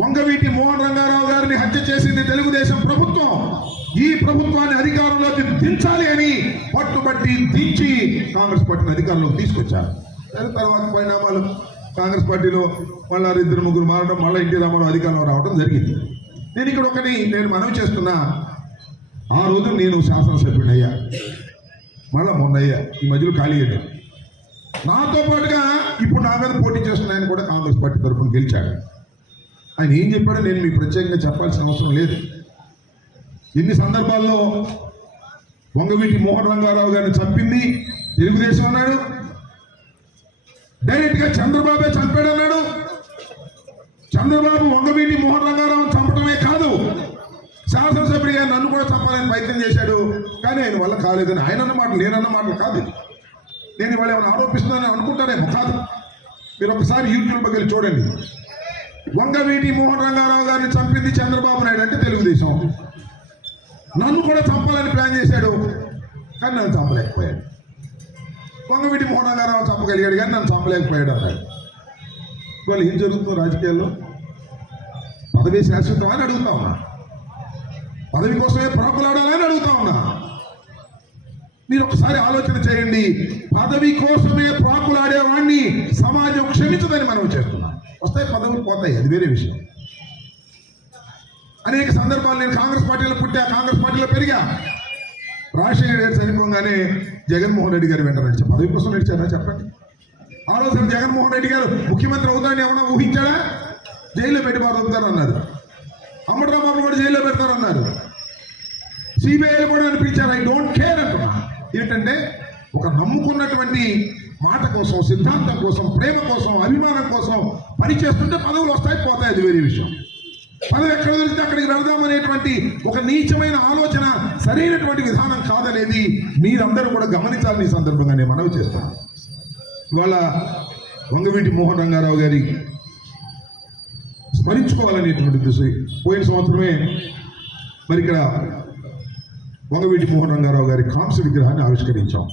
వంగవీటి మోహన్ రంగారావు గారిని హత్య చేసింది తెలుగుదేశం ప్రభుత్వం ఈ ప్రభుత్వాన్ని అధికారంలోకి దించాలి అని పట్టుబట్టి దించి కాంగ్రెస్ పార్టీని అధికారంలోకి తీసుకొచ్చారు దాని తర్వాత పరిణామాలు కాంగ్రెస్ పార్టీలో మళ్ళా ఇద్దరు ముగ్గురు మారడం మళ్ళీ ఎన్టీ రామారావు అధికారంలో రావడం జరిగింది నేను ఇక్కడ ఒకటి నేను మనవి చేస్తున్నా ఆ రోజు నేను శాసనసభ్యుడు అయ్యా మళ్ళా మొన్న అయ్యా ఈ మధ్యలో ఖాళీ అయ్యాడు నాతో పాటుగా ఇప్పుడు నా మీద పోటీ చేస్తున్నాయని కూడా కాంగ్రెస్ పార్టీ తరఫున గెలిచాడు ఆయన ఏం చెప్పాడో నేను మీకు ప్రత్యేకంగా చెప్పాల్సిన అవసరం లేదు ఎన్ని సందర్భాల్లో వంగవీటి మోహన్ రంగారావు గారిని చంపింది తెలుగుదేశం అన్నాడు డైరెక్ట్గా చంద్రబాబే అన్నాడు చంద్రబాబు వంగవీటి మోహన్ రంగారావు చంపడమే కాదు గారు నన్ను కూడా చంపాలని ప్రయత్నం చేశాడు కానీ ఆయన వల్ల కాలేదని ఆయన అన్నమాట నేనన్న మాటలు కాదు నేను ఇవాళ ఏమైనా ఆరోపిస్తున్నానని అనుకుంటానే కాదు మీరు ఒకసారి యూట్యూబ్ వెళ్ళి చూడండి వంగవీటి మోహన్ రంగారావు గారిని చంపింది చంద్రబాబు నాయుడు అంటే తెలుగుదేశం నన్ను కూడా చంపాలని ప్లాన్ చేశాడు కానీ నన్ను చంపలేకపోయాడు వంగవీటి మోహన్ రంగారావు చంపగలిగాడు కానీ నన్ను చంపలేకపోయాడు అన్నాడు ఇవాళ ఏం జరుగుతుంది రాజకీయాల్లో పదవి శాశ్వతం అని అడుగుతా ఉన్నా పదవి కోసమే ప్రాకులాడాలని అడుగుతా ఉన్నా మీరు ఒకసారి ఆలోచన చేయండి పదవి కోసమే ప్రాకులాడేవాడిని సమాజం క్షమించదని మనం పోతాయి అది వేరే విషయం అనేక సందర్భాలు నేను కాంగ్రెస్ పార్టీలో పుట్టా కాంగ్రెస్ పార్టీలో పెరిగా రాజశేఖర గారు చనిపోగానే జగన్మోహన్ రెడ్డి గారు వెంట నడిచారు పదవి కోసం నడిచారా చెప్పండి ఆ రోజు జగన్మోహన్ రెడ్డి గారు ముఖ్యమంత్రి అవుతాడని ఏమన్నా ఊహించాడా జైల్లో పెట్టి బాధ అన్నారు అమ్మటరాబాబు కూడా జైల్లో పెడతారన్నారు సిబిఐలు కూడా అనిపించారు ఐ డోంట్ కేర్ అంటున్నా ఏంటంటే ఒక నమ్ముకున్నటువంటి మాట కోసం సిద్ధాంతం కోసం ప్రేమ కోసం అభిమానం కోసం పనిచేస్తుంటే పదవులు వస్తాయి పోతాయి అది వేరే విషయం పదవి ఎక్కడ దొరికితే అక్కడికి వెళదామనేటువంటి ఒక నీచమైన ఆలోచన సరైనటువంటి విధానం కాదనేది మీరందరూ కూడా గమనించాలని ఈ సందర్భంగా నేను మనవి చేస్తాను ఇవాళ వంగవీటి మోహన్ రంగారావు గారి స్మరించుకోవాలనేటువంటి దృష్టి పోయిన సంవత్సరమే మరి ఇక్కడ వంగవీటి మోహన్ రంగారావు గారి కాంస్య విగ్రహాన్ని ఆవిష్కరించాం